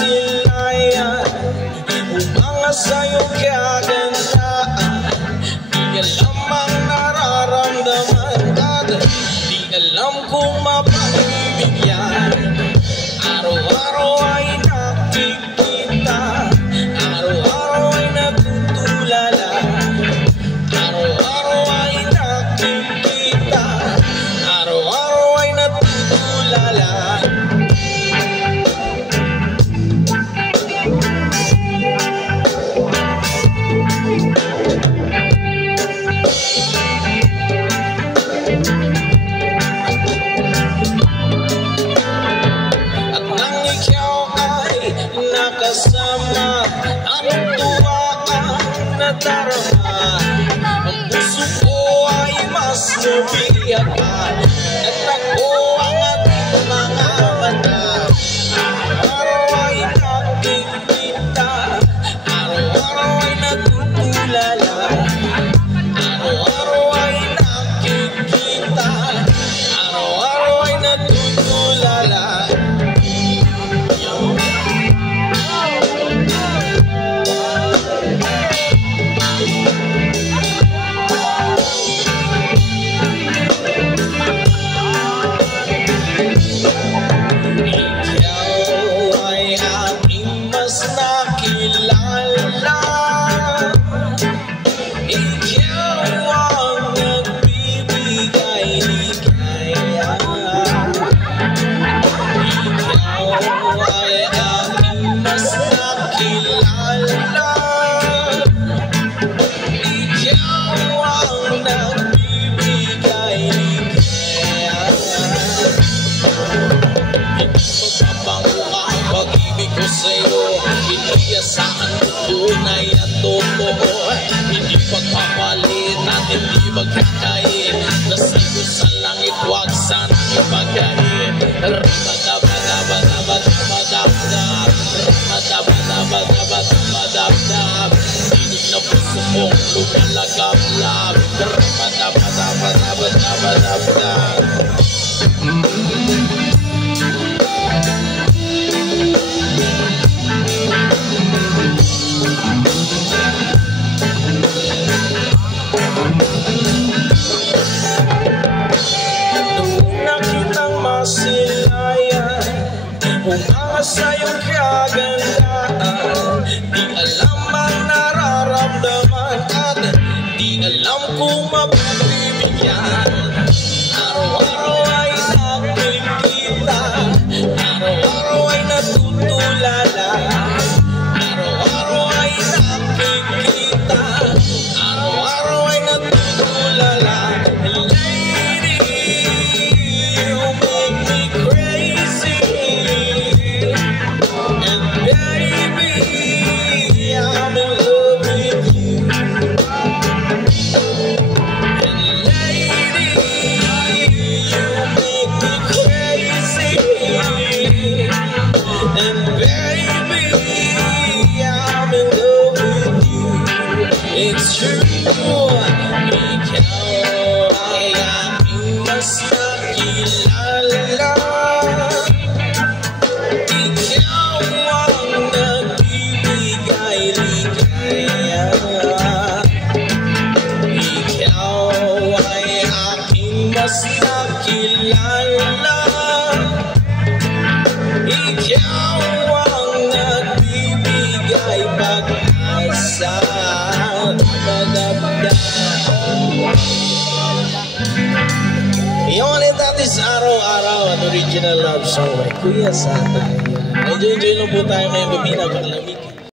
masilayan, umanga sa'yo kagandaan. Di alam ang nararamdaman at di alam kung mapagbibigyan. Araw-araw ay nakikita, araw-araw ay nagtutulala. Araw-araw ay nakikita, araw-araw ay natutulala. At nang ikaw ay nakasama, anong tuwa ang nadarama? Ang puso ko ay mas nabiyak pa, at ako ang ating mga mata. Araw-araw ay nakikita, araw-araw ay nagtutulala. Araw-araw ay nakikita, araw-araw ay nagtutulala. Hindi asahan mo tunay at totoo, hindi pagpapalit at hindi magkakain. Nasigo sa langit, huwag sanang ipagkain. Ramadabadabadabadabadabadab, ramadabadabadabadabadab, sinig na puso mong lumalagablab. Ramadabadabadabadabadab. Umanga sa'yong kagandaan, di alam ang nararamdaman at di alam kung mapagbibigyan. Araw-araw ay nakikita, araw-araw ay natutulala. Araw-araw ay nakikita, araw-araw ay natutulala. It's true, ikaw ay aking mas nakilala. Ikaw ang nagbibigay ligaya. Ikaw ay aking mas nakilala. Ikaw ang nagbibigay pag-asa. Iyon at atis araw-araw at original love song by Kuya Santa. Enjoy lang po tayo ngayong gabi na pakalamig.